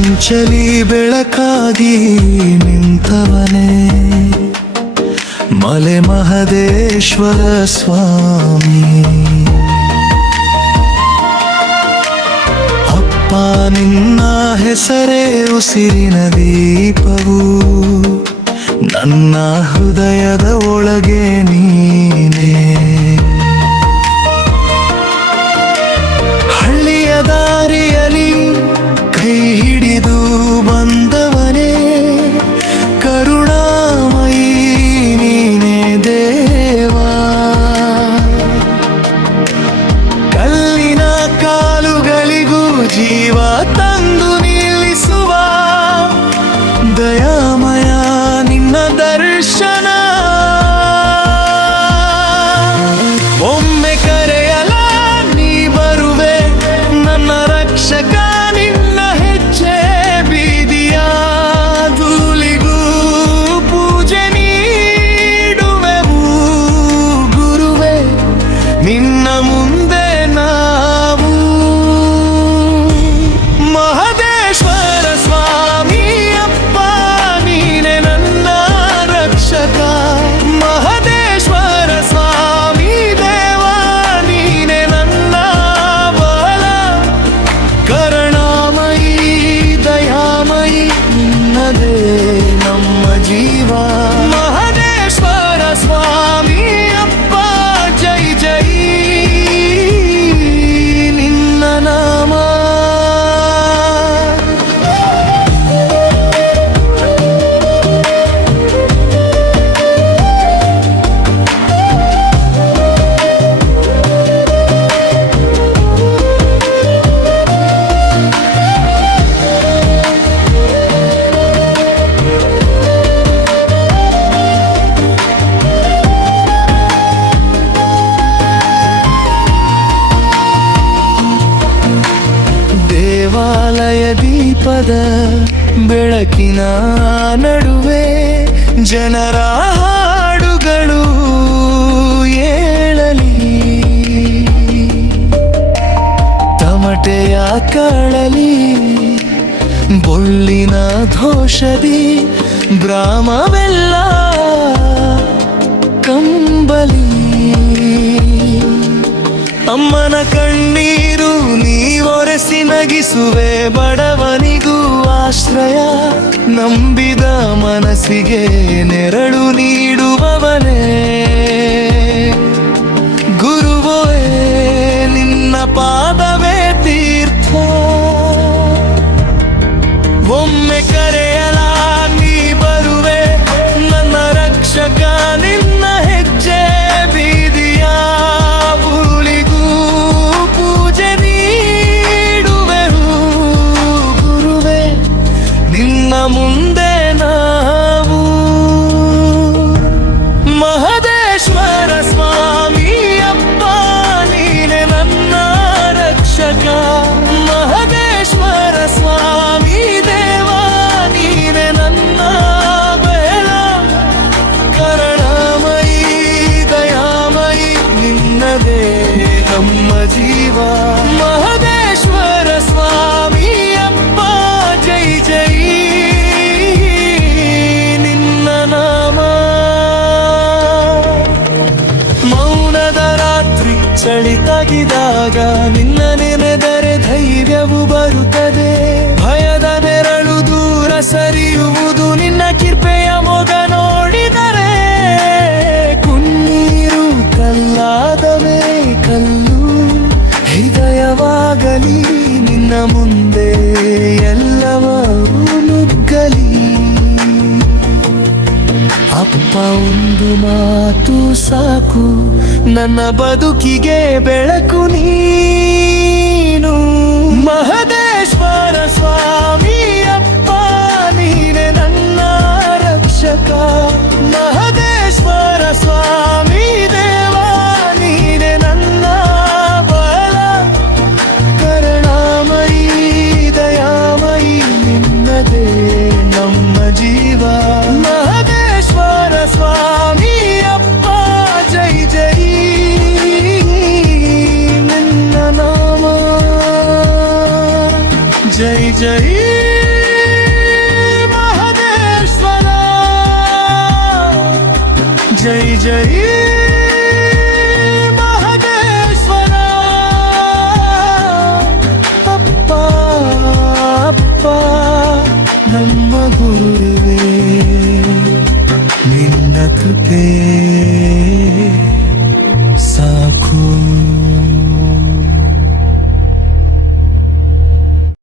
ಅಂಚಲಿ ಬೆಳಕಾಗಿ ನಿಂತವನೇ ಮಲೆ ಮಹದೇಶ್ವರ ಸ್ವಾಮಿ. ಅಪ್ಪ ನಿನ್ನ ಹೆಸರೇ ಉಸಿರಿನ ದೀಪವು, ನನ್ನ ಹೃದಯದ ಒಳಗೆ ನೀನೇ. ಹಳ್ಳಿಯ ದಾರಿಯಲ್ಲಿ ಕೈ ಹಿಡಿದು ಬಂದವನೇ ಕರುಣಾಮಯಿ ನೀನೇ ದೇವಾ. ಕಲ್ಲಿನ ಕಾಲುಗಳಿಗೂ ಜೀವ ತಂದು ನಿಲ್ಲಿಸುವ ದಯಾಮಯ ನಿನ್ನ ದರ್ಶನ. ಒಮ್ಮೆ ಕರೆಯಲ ನೀ ಬರುವೆ ನನ್ನ ರಕ್ಷಕ, ನಿನ್ನ ಹೆಜ್ಜೆ ಬೀದಿಯ ಧೂಳಿಗೂ ಪೂಜೆ ನೀಡುವೆವು ಗುರುವೆ. ನಿನ್ನ ಮುಂದೆ ನಾವು ಮಹದೇಶ್ವರ ಸ್ವಾಮಿ ಅಪ್ಪ ನೀನೆ ನನ್ನ ರಕ್ಷಕ. ಮಹದೇಶ್ವರ ಸ್ವಾಮಿ ದೇವಾ ನೀನೆ ನನ್ನ ಬಲ. ಕರುಣಾಮಯಿ ದಯಾಮಯಿ ನಿನ್ನದೇ ನಮ್ಮ ಜೀವ. ಮಹದೇಶ್ವರ ಸ್ವಾಮಿ ಅಪ್ಪ ಜೈ ಜೈ ನಿನ್ನ ನಾಮ. ದೇವಾಲಯ ದೀಪದ ಬೆಳಕಿನ ನಡುವೆ ಜನರ ಹಾಡುಗಳು ಏಳಲಿ. ತಮಟೆಯ ಕಳಲಿ ಬೊಳ್ಳಿನ ಘೋಷದಿ ಗ್ರಾಮವೆಲ್ಲ ಕಂಬಲಿ. ಅಮ್ಮನ ಕಣ್ಣೀರು ನೀವೊರೆಸಿ ನಗಿಸುವೆ ಬಡವನಿಗೂ ಆಶ್ರಯ. ನಂಬಿದ ಮನಸ್ಸಿಗೆ ನೆರಳು ನೀಡುವವನೇ ಗುರುವೇ. ನಿನ್ನ ಪಾದವೇ ತೀರ್ಥ. ಒಮ್ಮೆ ಕರೆಯಲ ನೀ ಬರುವೆ ನನ್ನ ರಕ್ಷಕ. ನಿನ್ನ ಹೆಜ್ಜೆ ಬೀದಿಯ ಧೂಳಿಗೂ ಪೂಜೆ ನೀಡುವೆವು ಗುರುವೆ. ನಿನ್ನ ಮುಂದೆ ನಾವು ಮಹದೇಶ್ವರ ಸ್ವಾಮಿ ಅಪ್ಪ ನೀನೆ ನನ್ನ ರಕ್ಷಕ. ಮಹದೇಶ್ವರ ಸ್ವಾಮಿ ದೇವಾ ನೀನೆ ನನ್ನ ಬಲ. ಕರುಣಾಮಯಿ ದಯಾಮಯಿ ನಿನ್ನದೇ ನಮ್ಮ ಜೀವ. ಮಹದೇಶ್ವರ ಸ್ವಾಮಿ ಅಪ್ಪ ಜೈ ಜೈ ನಿನ್ನ ನಾಮ. ಮೌನದ ರಾತ್ರಿ ಚಳಿ ತಗಿದಾಗ ನಿನ್ನ ನೆನೆದರೆ ಧೈರ್ಯವು ಬರುತ್ತದೆ. ಭಯದ ನೆರಳು ದೂರ ಸರಿಯುವುದು ನಿನ್ನ ಕೃಪೆಯ ಮೊಗ ನೋಡಿದರೆ. ಕುನ್ನೀರು ಕಲ್ಲಾದವೇ ಕಲ್ಲು ಹೃದಯವಾಗಲಿ ನಿನ್ನ ಮುಂದೆ ಎಲ್ಲವೂ ನುಗ್ಗಲಿ. ಅಪ್ಪ ಒಂದು ಮಾತು ಸಾಕು ನನ್ನ ಬದುಕಿಗೆ ಬೆಳಕು ನೀನು. ಮಹದೇಶ್ವರ ಸ್ವಾಮಿ ಅಪ್ಪ ನೀನೆ ನನ್ನ ರಕ್ಷಕ. ಮಹದೇಶ್ವರ ಸ್ವಾಮಿ ದೇವಾ ನೀನೆ ನನ್ನ ಬಲ. ಕರುಣಾಮಯಿ ದಯಾಮಯಿ ನಿನ್ನದೇ ನಮ್ಮ ಜೀವ. ಮಹದೇಶ್ವರ ಸ್ವಾಮಿ ಅಪ್ಪ ಜೈ ಜೈ ನಿನ್ನ ನಾಮ. ಜೈ ಜೈ ಜೈ